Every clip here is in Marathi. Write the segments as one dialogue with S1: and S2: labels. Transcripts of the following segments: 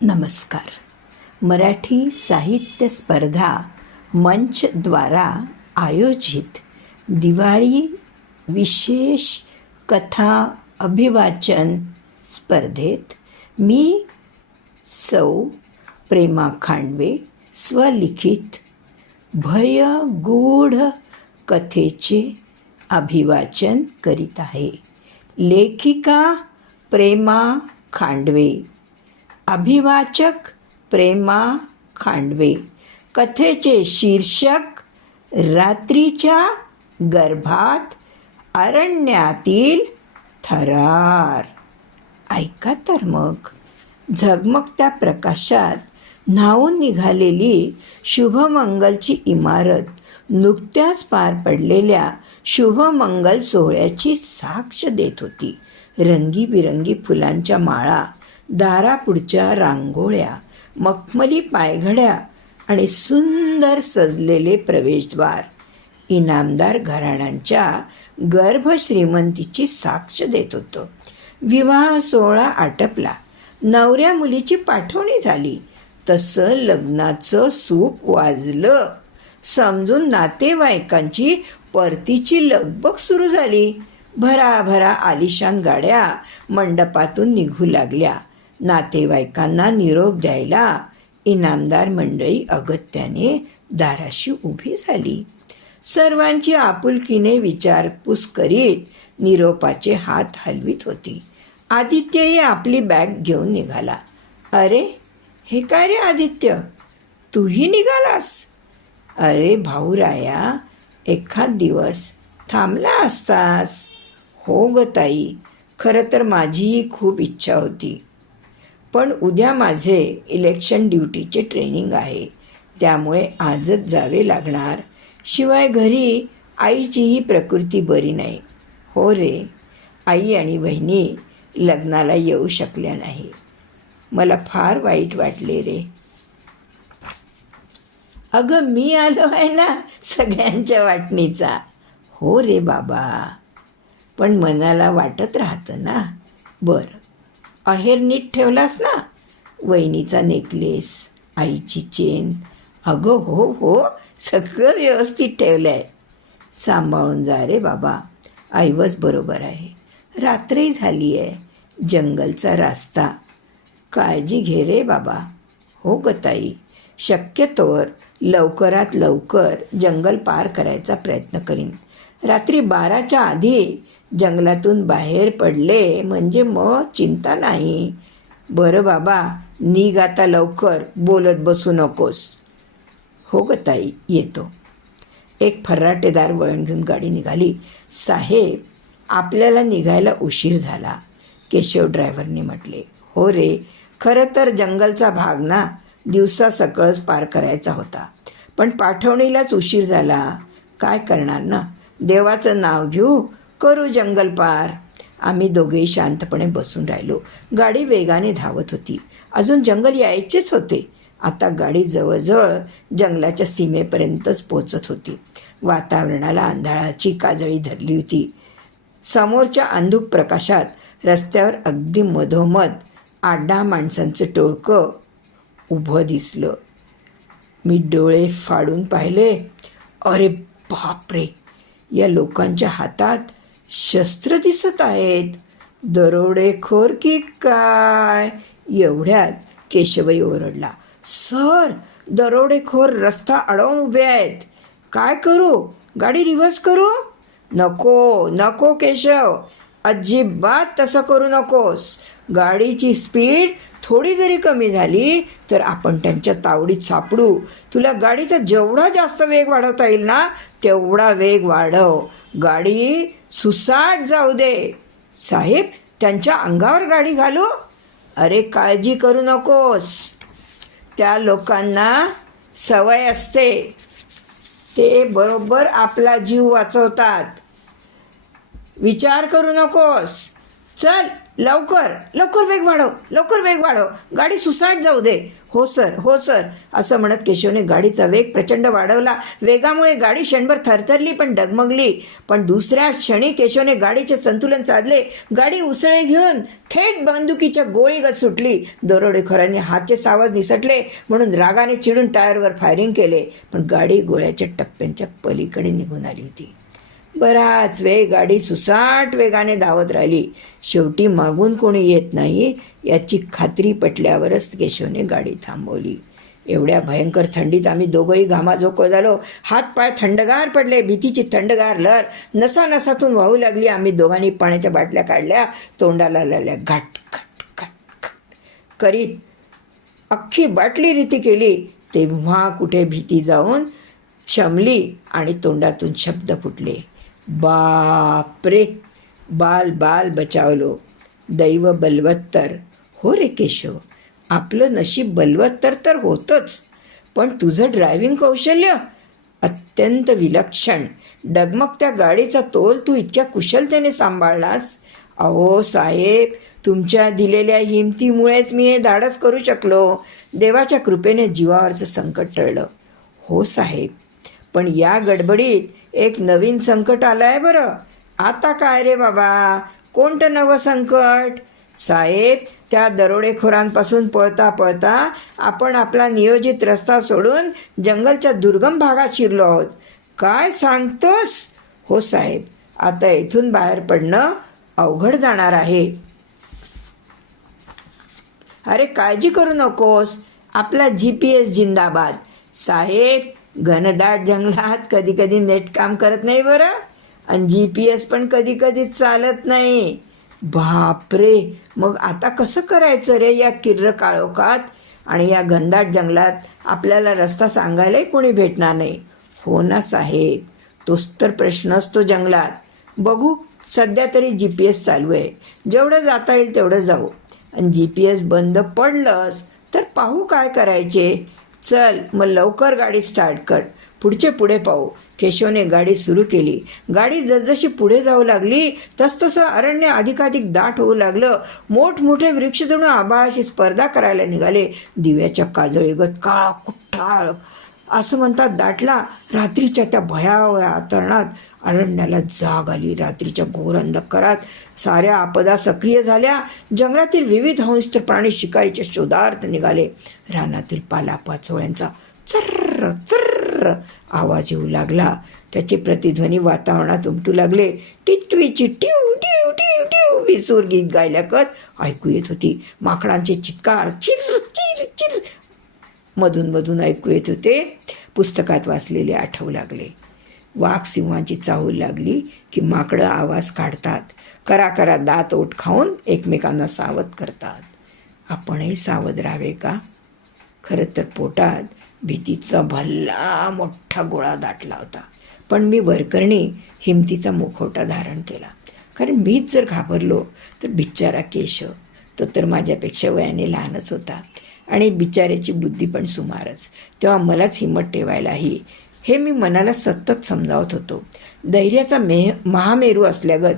S1: नमस्कार. मराठी साहित्य स्पर्धा मंचद्वारा आयोजित दिवाळी विशेष कथा अभिवाचन स्पर्धेत मी सौ प्रेमा खांडवे स्वलिखित भय गूढ कथेचे अभिवाचन करीत आहे. लेखिका प्रेमा खांडवे. अभिवाचक प्रेमा खांडवे. कथेचे शीर्षक रात्रीच्या गर्भात अरण्यातील थरार. ऐका तर मग. झगमगत्या प्रकाशात न्हावून निघालेली शुभमंगलची इमारत नुकत्याच पार पडलेल्या शुभमंगल सोहळ्याची साक्ष देत होती. रंगीबिरंगी फुलांच्या माळा दारापुढच्या रांगोळ्या मखमली पायघड्या आणि सुंदर सजलेले प्रवेशद्वार. इनामदार घराण्यांच्या गर्भश्रीमंतीची साक्ष देत होतं. विवाह सोहळा आटपला. नवऱ्या मुलीची पाठवणी झाली. तसं लग्नाचं सूप वाजलं. समजून नातेवाईकांची परतीची लगबग सुरू झाली. भराभरा आलिशान गाड्या मंडपातून निघू लागल्या. नातेवाईकांना निरोप द्यायला इनामदार मंडळी अगत्याने दाराशी उभी झाली. सर्वांची आपुलकीने विचारपूस करीत निरोपाचे हात हलवीत होती. आदित्यही आपली बॅग घेऊन निघाला. अरे हे काय रे आदित्य? तूही निघालास? अरे भाऊराया एखाद दिवस थांबला असतास. हो ग ताई खरं तर माझीही खूप इच्छा होती. पण उद्या माझे इलेक्शन ड्युटीचे ट्रेनिंग आहे. त्यामुळे आजच जावे लागणार. शिवाय घरी आईचीही प्रकृती बरी नाही. हो रे आई आणि बहिणी लग्नाला येऊ शकल्या नाही. मला फार वाईट वाटले रे. अगं मी आलो आहे ना सगळ्यांच्या वाटणीचा. हो रे बाबा. पण मनाला वाटत राहतं ना. बरं. अहेर नीट ठेवलास ना? वहिनीचा नेकलेस आईची चेन अगं हो हो सगळं व्यवस्थित ठेवलं आहे सांभाळून जा रे बाबा. ऐवज बरोबर आहे. रात्रही झाली आहे जंगलचा रास्ता. काळजी घे रे बाबा. हो ग ताई. शक्यतोवर लवकरात लवकर जंगल पार करायचा प्रयत्न करीन. रात्री बाराच्या आधी जंगलातून बाहेर पडले म्हणजे मग चिंता नाही. बरं बाबा निघ आता लवकर बोलत बसू नकोस. हो ग ताई येतो. एक फर्राटेदार वळण घेऊन गाडी निघाली. साहेब आपल्याला निघायला उशीर झाला केशव ड्रायव्हरने म्हटले. हो रे खरं तर जंगलचा भाग ना दिवसा सकळच पार करायचा होता. पण पाठवणीलाच उशीर झाला. काय करणार ना? देवाचं नाव घेऊ करू जंगल पार. आम्ही दोघेही शांतपणे बसून राहिलो. गाडी वेगाने धावत होती. अजून जंगल यायचेच होते. आता गाडी जवळजवळ जंगलाच्या सीमेपर्यंतच पोचत होती. वातावरणाला अंधाळाची काजळी धरली होती. समोरच्या अंधुक प्रकाशात रस्त्यावर अगदी मधोमध आठ दहा माणसांचं टोळकं उभं दिसलं. मी डोळे फाडून पाहिले. अरे बापरे! या लोकांच्या हातात शस्त्र दिसत आहेत. दरोडेखोर की काय? एवढ्यात केशवई ओरडला. सर दरोडेखोर रस्ता अडवून उभे आहेत. काय करू? गाडी रिव्हर्स करू? नको नको केशव. अजिबात तसं करू नकोस. गाडीची स्पीड थोडी जरी कमी झाली तर आपण त्यांच्या तावडीत सापडू. तुला गाडीचा जेवढा जास्त वेग वाढवता येईल ना तेवढा वेग वाढव. गाडी सुसाट जाऊ दे. साहेब त्यांच्या अंगावर गाडी घालू? अरे काळजी करू नकोस. त्या लोकांना सवय असते. ते बरोबर आपला जीव वाचवतात. विचार करू नकोस. चल लवकर. लवकर वेग वाढव. लवकर वेग वाढव. गाडी सुसाट जाऊ दे. हो सर. हो सर. असं म्हणत केशवने गाडीचा वेग प्रचंड वाढवला. वेगामुळे गाडी क्षणभर थरथरली पण डगमगली. पण दुसऱ्या क्षणी केशवने गाडीचे संतुलन साधले. गाडी उसळे घेऊन थेट बंदुकीच्या गोळीगत सुटली. दरोडेखोरांनी हातचे सावज निसटले. म्हणून रागाने चिडून टायरवर फायरिंग केले. पण गाडी गोळ्याच्या टप्प्यांच्या पलीकडे निघून आली होती. बराच वेळ गाडी सुसाट वेगाने धावत राहिली. शेवटी मागून कोणी येत नाही याची खात्री पटल्यावरच केशवने गाडी थांबवली. एवढ्या भयंकर थंडीत आम्ही दोघंही घामाझोकळ झालो. हात पाय थंडगार पडले भीतीची थंडगार लहर नसा नसातून वाहू लागली. आम्ही दोघांनी पाण्याच्या बाटल्या काढल्या तोंडाला लागल्या घाट घाट घाट घाट करीत अख्खी बाटली रीती केली. तेव्हा कुठे भीती जाऊन शमली आणि तोंडातून शब्द फुटले. बापरे. बाल बाल बचावलो. दैव बलवत्तर. हो रे केशव आपलं नशीब बलवत्तर तर होतंच पण तुझं ड्रायव्हिंग कौशल्य अत्यंत विलक्षण. डगमग त्या गाडीचा तोल तू इतक्या कुशलतेने सांभाळलास? अहो साहेब तुमच्या दिलेल्या हिमतीमुळेच मी हे धाडस करू शकलो. देवाच्या कृपेने जीवावरचं संकट टळलं. हो साहेब पण या गडबडीत एक नवीन संकट आलं आहे बरं. आता काय रे बाबा? कोणतं नवं संकट? साहेब त्या दरोडेखोरांपासून पळता पळता आपण आपला नियोजित रस्ता सोडून जंगलच्या दुर्गम भागात शिरलो आहोत. काय सांगतोस? हो साहेब आता इथून बाहेर पडणं अवघड जाणार आहे. अरे काळजी करू नकोस. आपला जी पी एस जिंदाबाद. साहेब घनदाट जंगलात कधी कधी नेट काम करत नाही बरं. आणि जी पी एस पण कधी कधी चालत नाही. बापरे. मग आता कसं करायचं रे या किर्र काळोखात? आणि या घनदाट जंगलात आपल्याला रस्ता सांगायलाही कोणी भेटणार नाही. हो ना साहेब. तोच तर प्रश्न असतो जंगलात. बघू सध्या तरी जी पी एस चालू आहे. जेवढं जाता येईल तेवढं जाऊ. आणि जी पी एस बंद पडलंच तर पाहू काय करायचे? चल मग लवकर गाडी स्टार्ट कर. पुढचे पुढे पाहू. केशवने गाडी सुरू केली. गाडी जसजशी पुढे जाऊ लागली तसतसं अरण्य अधिकाधिक दाट होऊ लागलं. मोठमोठे वृक्ष जणू आबाळाशी स्पर्धा करायला निघाले. दिव्याच्या काजळीगत काळा कुठ्ठाळ. असं म्हणतात दाटला रात्रीच्या त्या भयावह वातावरणात अरण्याला जाग आली. रात्रीच्या घोर अंधकारात साऱ्या आपदा सक्रिय झाल्या. जंगलातील विविध हंस्त्र प्राणी शिकारीच्या शोधार्थ निघाले. रानातील पालापाचोळ्यांचा चर्र चर्र आवाज येऊ लागला. त्याचे प्रतिध्वनी वातावरणात उमटू लागले. टिटवीची ट्यू ट्यू ट्यू ट्यू विसूर गीत गायल्याकत ऐकू येत होती. माकडांचे चित्कार चिर चिर चिर मधून मधून ऐकू येत होते. पुस्तकात वाचलेले आठवू लागले. वाघ सिंहाची चाहूल लागली की माकडं आवाज काढतात. करा करा दात ओठ खाऊन एकमेकांना सावध करतात. आपणही सावध राहावे का? खरं तर पोटात भीतीचा भल्ला मोठा गोळा दाटला होता. पण मी वरकरणी हिमतीचा मुखवटा धारण केला. कारण मीच जर घाबरलो तर बिचारा केशव. तो तर माझ्यापेक्षा वयाने लहानच होता. आणि बिचाऱ्याची बुद्धी पण सुमारच. तेव्हा मलाच हिंमत ठेवायलाही हे मी मनाला सतत समजावत होतो. धैर्याचा मेह महामेरू असल्यागत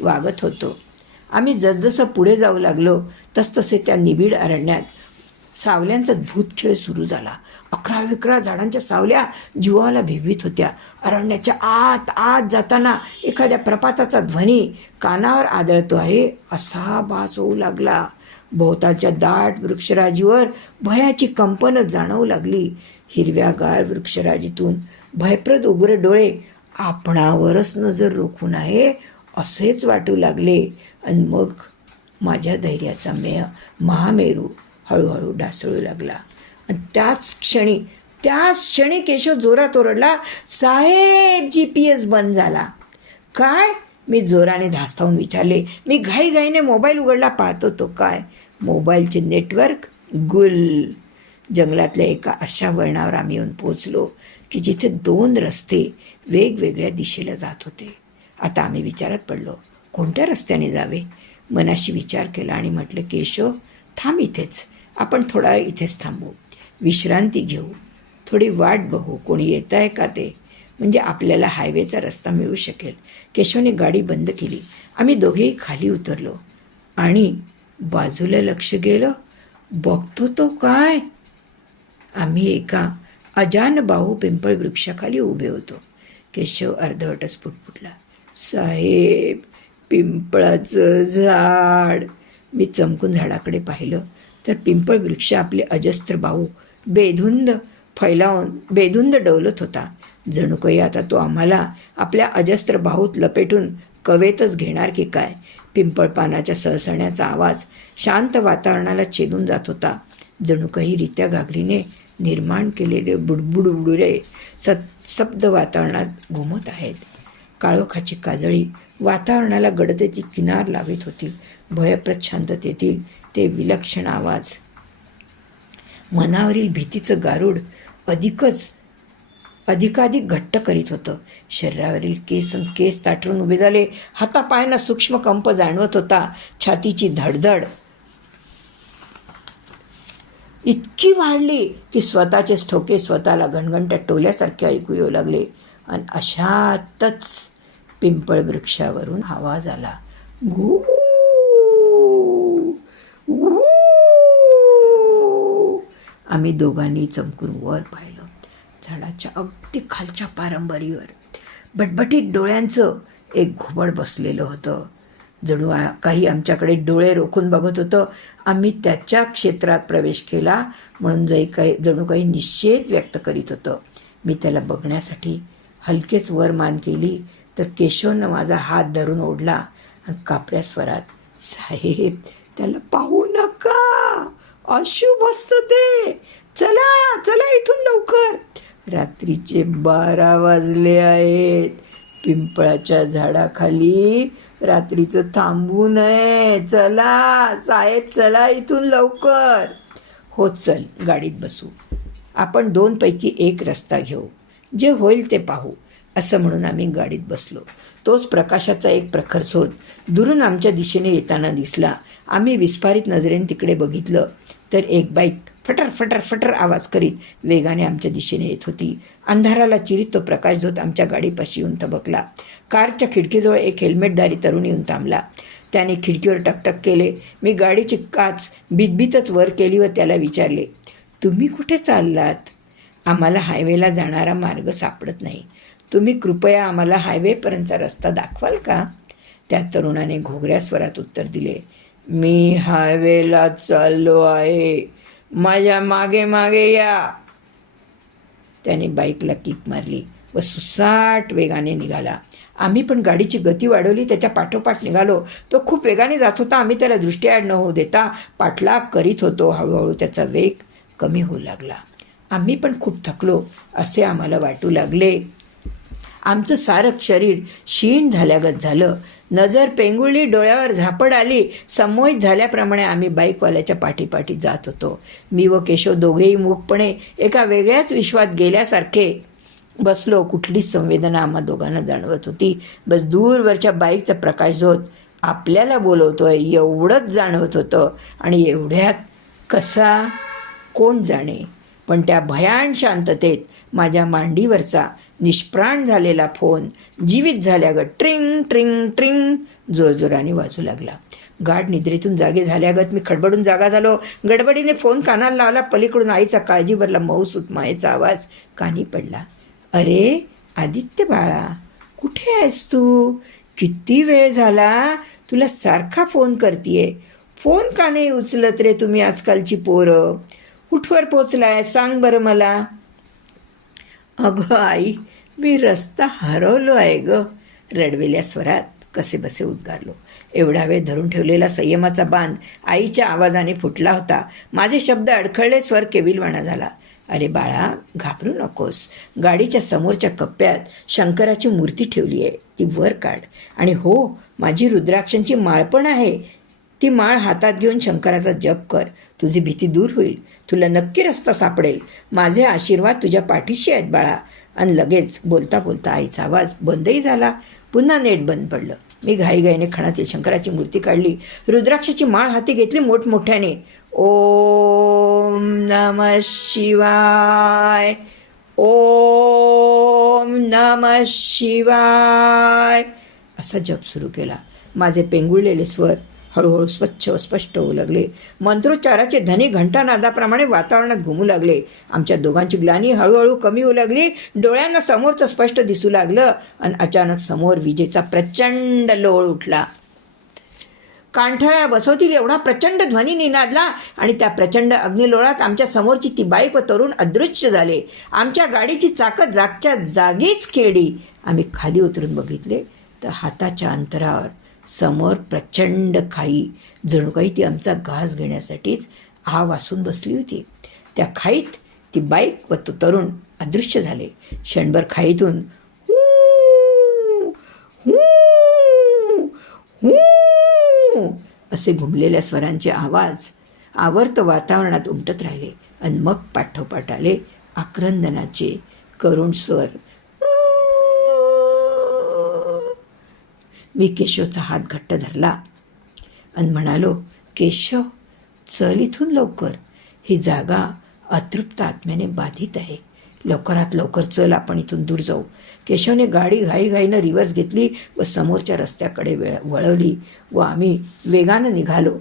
S1: वागत होतो. आम्ही जसजसं पुढे जाऊ लागलो तसतसे त्या निबिड अरण्यात सावल्यांचा भूतखेळ सुरू झाला. अकरा विकरा झाडांच्या सावल्या जीवाला भिवीत होत्या. अरण्याच्या आत आत जाताना एखाद्या प्रपाताचा ध्वनी कानावर आदळतो आहे असा भास होऊ लागला. भोवतालच्या दाट वृक्षराजीवर भयाची कंपनं जाणवू लागली. हिरव्यागार वृक्षराजीतून भयप्रद उग्र डोळे आपणावरच नजर रोखून आहे असेच वाटू लागले. आणि मग माझ्या धैर्याचा मेह महामेरू हळूहळू ढासळू लागला. आणि त्याच क्षणी त्याच क्षणी केशव जोरात ओरडला साहेब जी पी एस बंद झाला. काय? मी जोराने धास्तावून विचारले. मी घाईघाईने मोबाईल उघडला पाहतो तो काय? मोबाईलचे नेटवर्क गुल. जंगलातल्या एका अशा वळणावर आम्ही येऊन पोचलो की जिथे दोन रस्ते वेगवेगळ्या दिशेला जात होते. आता आम्ही विचारात पडलो कोणत्या रस्त्याने जावे? मनाशी विचार केला आणि म्हटलं केशव थांब इथेच. आपण थोडा इथेच थांबू. विश्रांती घेऊ. थोडी वाट बघू. कोणी येत आहे का ते? म्हणजे आपल्याला हायवेचा रस्ता मिळू शकेल. केशवने गाडी बंद केली. आम्ही दोघेही खाली उतरलो. आणि बाजूला लक्ष गेलं. बघतो तो काय? आम्ही एका अजान बाहू पिंपळ वृक्षाखाली उभे होतो. केशव अर्धवटच फुटफुटला साहेब पिंपळाचं झाड. मी चमकून झाडाकडे पाहिलं. तर पिंपळ वृक्ष आपले अजस्त्र बाहू बेधुंद फैलावून बेधुंद डवलत होता. जणू काही आता तो आम्हाला आपल्या अजस्त्र बाहूत लपेटून कवेतच घेणार की काय? पिंपळ पानाच्या सळसण्याचा आवाज शांत वातावरणाला छेदून जात होता. जणू काही रित्या घागरीने निर्माण केलेले बुडबुडबुडुरे बुडुरे सत्शब्द वातावरणात घुमत आहेत. काळोखाची काजळी वातावरणाला गडदेची किनार लावित होती. भयप्रद शांततेतील ते विलक्षण आवाज. मनावरील भीतीचं गारूड अधिकच अधिकाधिक घट्ट करीत होतं. शरीरावरील केस केस ताटरून उभे झाले. हातापायांना सूक्ष्म कंप जाणवत होता. छातीची धडधड. इतकी वाढली की स्वतःचेच ठोके स्वतःला घणघंट टोल्यासारखे ऐकू येऊ लागले. आणि अशातच पिंपळ वृक्षावरून आवाज आला. गू. आम्ही दोघांनी चमकून वर पाहिलं. झाडाच्या अगदी खालच्या पारंबरीवर बटबटीत डोळ्यांचं एक घुबड बसलेलं होतं. जणू काही आमच्याकडे डोळे रोखून बघत होतं. आम्ही त्याच्या क्षेत्रात प्रवेश केला म्हणून जे काही जणू काही निश्चित व्यक्त करीत होतं. मी त्याला बघण्यासाठी हलकेच वर मान केली तर केशवनं माझा हात धरून ओढला आणि कापऱ्या स्वरात साहेब त्याला पाहू नका. अशुभ असतं ते. चला चला इथून लवकर. रात्रीचे बारा वाजले आहेत. पिंपळाच्या झाडाखाली रात्रीचं थांबू नये चला साहेब चला इथून लवकर. हो चल गाडीत बसू. आपण दोनपैकी एक रस्ता घेऊ. जे होईल ते पाहू असं म्हणून आम्ही गाडीत बसलो. तोच प्रकाशाचा एक प्रखर शोध दुरून आमच्या दिशेने येताना दिसला. आम्ही विस्फारित नजरेने तिकडे बघितलं. तर एक बाईक फटर फटर फटर आवाज करीत वेगाने आमच्या दिशेने येत होती. अंधाराला चिरीत तो प्रकाशझोत आमच्या गाडीपाशी येऊन थबकला. कारच्या खिडकीजवळ एक हेल्मेटधारी तरुण येऊन थांबला. त्याने खिडकीवर टकटक केले. मी गाडीची काच बितबितच वर केली व त्याला विचारले तुम्ही कुठे चाललात? आम्हाला हायवेला जाणारा मार्ग सापडत नाही. तुम्ही कृपया आम्हाला हायवेपर्यंतचा रस्ता दाखवाल का? त्या तरुणाने घोगऱ्या स्वरात उत्तर दिले मी हायवेला चाललो आहे. माझ्या मागे मागे या. त्याने बाईकला किक मारली व सुसाट वेगाने निघाला. आम्ही पण गाडीची गती वाढवली त्याच्या पाठोपाठ निघालो. तो खूप वेगाने जात होता आम्ही त्याला दृष्टीआड न होऊ देता पाठलाग करीत होतो. हळूहळू त्याचा वेग कमी होऊ लागला. आम्ही पण खूप थकलो असे आम्हाला वाटू लागले. आमचं सारं शरीर क्षीण झाल्यागत झालं. नजर पेंगुळली डोळ्यावर झापड आली. संमोहित झाल्याप्रमाणे आम्ही बाईकवाल्याच्या पाठीपाठी जात होतो. मी व केशव दोघेही मूकपणे एका वेगळ्याच विश्वात गेल्यासारखे बसलो. कुठलीच संवेदना आम्हा दोघांना जाणवत होती. बस दूरवरच्या बाईकचा प्रकाश होत आपल्याला बोलवतोय. एवढंच जाणवत होतं. आणि एवढ्यात कसा? कोण जाणे? पण त्या भयान शांततेत माझ्या मांडीवरचा निष्प्राण झालेला फोन जीवित झाल्यागत ट्रिंग ट्रिंग ट्रिंग जोरजोराने वाजू लागला. गाढ निद्रेतून जागे झाल्यागत मी खडबडून जागा झालो. गडबडीने फोन कानाला लावला. पलीकडून आईचा काळजीभरला मऊसूत मायेचा आवाज कानी पडला. अरे आदित्य बाळा कुठे आहेस तू? किती वेळ झाला तुला सारखा फोन करतीये. फोन का नाही उचलत रे तुम्ही आजकालची पोरं? कुठवर पोचलाय? सांग बरं मला. अगं आई मी रस्ता हरवलो आहे ग. रडवेल्या स्वरात कसे बसे उद्गारलो. एवढा वेळ धरून ठेवलेला संयमाचा बांध आईच्या आवाजाने फुटला होता. माझे शब्द अडखळले स्वर केविलवाणा झाला. अरे बाळा घाबरू नकोस. गाडीच्या समोरच्या कप्प्यात शंकराची मूर्ती ठेवली आहे ती वर काढ. आणि हो माझी रुद्राक्षांची माळ पण आहे. ती माळ हातात घेऊन शंकराचा जप कर. तुझी भीती दूर होईल. तुला नक्की रस्ता सापडेल. माझे आशीर्वाद तुझ्या पाठीशी आहेत बाळा. आणि लगेच बोलता बोलता आईचा आवाज बंदही झाला. पुन्हा नेट बंद पडलं. मी घाईघाईने खणातील शंकराची मूर्ती काढली. रुद्राक्षाची माळ हाती घेतली मोठमोठ्याने. ओम नम शिवाय. ओम नम शिवाय. असा जप सुरू केला. माझे पेंगुळलेले स्वर हळूहळू स्वच्छ व स्पष्ट होऊ लागले. मंत्रोच्चाराचे ध्वनी घंटानादाप्रमाणे वातावरणात घुमू लागले. आमच्या दोघांची ग्लानी हळूहळू कमी होऊ लागली. डोळ्यांना समोरचं स्पष्ट दिसू लागलं आणि अचानक समोर विजेचा प्रचंड लोळ उठला. कांठळ्या बसवतील एवढा प्रचंड ध्वनी निनादला आणि त्या प्रचंड अग्निलोळात आमच्या समोरची ती बाईक व तरुण अदृश्य झाले. आमच्या गाडीची चाकं जागच्या जागीच खेळली. आम्ही खाली उतरून बघितले तर हाताच्या अंतरावर समोर प्रचंड खाई. जणू काही ती आमचा घास घेण्यासाठीच आ वासून बसली होती. त्या खाईत ती बाईक व तो तरुण अदृश्य झाले. क्षणभर खाईतून असे घुमलेल्या स्वरांचे आवाज आवर्त वातावरणात उमटत राहिले. आणि मग पाठोपाठ आले आक्रंदनाचे करुण स्वर. मी केशवचा हात घट्ट धरला आणि म्हणालो केशव चल इथून लवकर. ही जागा अतृप्त आत्म्याने बाधित आहे. लवकरात लवकर चल आपण इथून दूर जाऊ. केशवने गाडी घाईघाईनं रिव्हर्स घेतली व समोरच्या रस्त्याकडे वेळ वळवली व आम्ही वेगानं निघालो.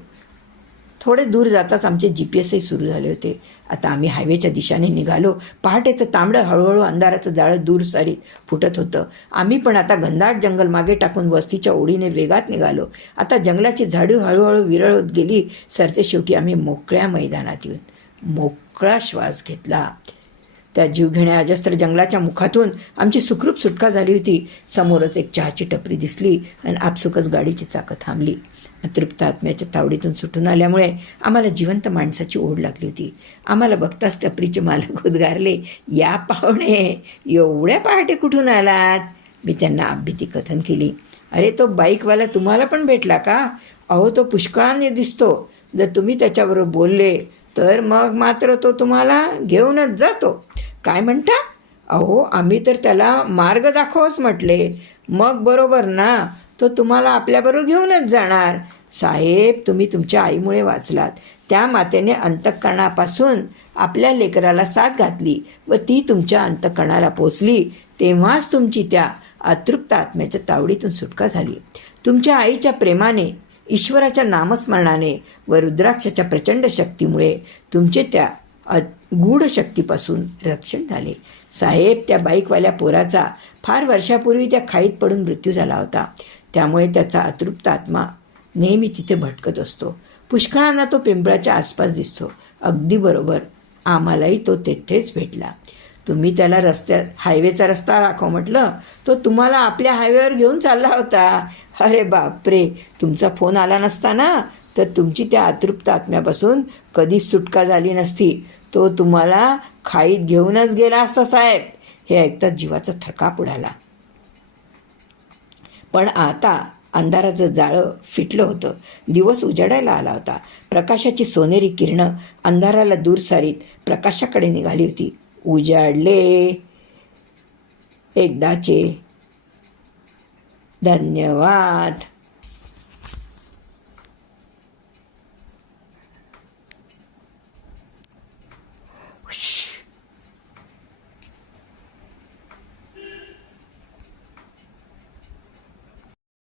S1: थोडे दूर जाताच आमचे जी पी एसही सुरू झाले होते. आता आम्ही हायवेच्या दिशाने निघालो. पहाटेचं तांबडं हळूहळू अंधाराचं जाळं दूर सारीत फुटत होतं. आम्ही पण आता घनदाट जंगल मागे टाकून वस्तीच्या ओढीने वेगात निघालो. आता जंगलाची झाडू हळूहळू विरळ होत गेली. सरते शेवटी आम्ही मोकळ्या मैदानात येऊन मोकळा श्वास घेतला. त्या जीवघेण्या अजस्त्र जंगलाच्या मुखातून आमची सुखरूप सुटका झाली होती. समोरच एक चहाची टपरी दिसली आणि आपसुकच गाडीची चाकं थांबली. तृप्त आत्म्याच्या तावडीतून सुटून आल्यामुळे आम्हाला जिवंत माणसाची ओढ लागली होती. आम्हाला बघताच टपरीचे मालक उद्गारले या पाहुणे एवढ्या पहाटे कुठून आलात? मी त्यांना अभ्भीती कथन केली. अरे तो बाईकवाला तुम्हाला पण भेटला का? अहो तो पुष्कळाने दिसतो. जर तुम्ही त्याच्याबरोबर बोलले तर मग मात्र तो तुम्हाला घेऊनच जातो. काय म्हणता? अहो आम्ही तर त्याला मार्ग दाखवच म्हटले. मग बरोबर ना? तो तुम्हाला आपल्याबरोबर घेऊनच जाणार. साहेब तुम्ही तुमच्या आईमुळे वाचलात. त्या मातेने अंतःकरणापासून आपल्या लेकराला साथ घातली व ती तुमच्या अंतःकरणाला पोचली. तेव्हाच तुमची त्या अतृप्त आत्म्याच्या तावडीतून सुटका झाली. तुमच्या आईच्या प्रेमाने ईश्वराच्या नामस्मरणाने व रुद्राक्षाच्या प्रचंड शक्तीमुळे तुमचे त्या गूढ शक्तीपासून रक्षण झाले. साहेब त्या बाईकवाल्या पोराचा फार वर्षापूर्वी त्या खाईत पडून मृत्यू झाला होता. त्यामुळे त्याचा अतृप्त आत्मा नेहमी तिथे भटकत असतो. पुष्कळांना तो पिंपळाच्या आसपास दिसतो. अगदी बरोबर आम्हालाही तो तेथेच भेटला. तुम्ही त्याला रस्त्यात हायवेचा रस्ता राखव म्हटलं तो तुम्हाला आपल्या हायवेवर घेऊन चालला होता. अरे बापरे तुमचा फोन आला नसता ना? तर तुमची त्या अतृप्त आत्म्यापासून कधीच सुटका झाली नसती. तो तुम्हाला खाईत घेऊनच गेला असता साहेब. हे ऐकताच जीवाचा थकाप उडाला. पण आता अंधाराचं जाळं फिटलं होतं. दिवस उजाडायला आला होता. प्रकाशाची सोनेरी किरणं अंधाराला दूर सारीत प्रकाशाकडे निघाली होती. उजाडले. एकदाचे. धन्यवाद.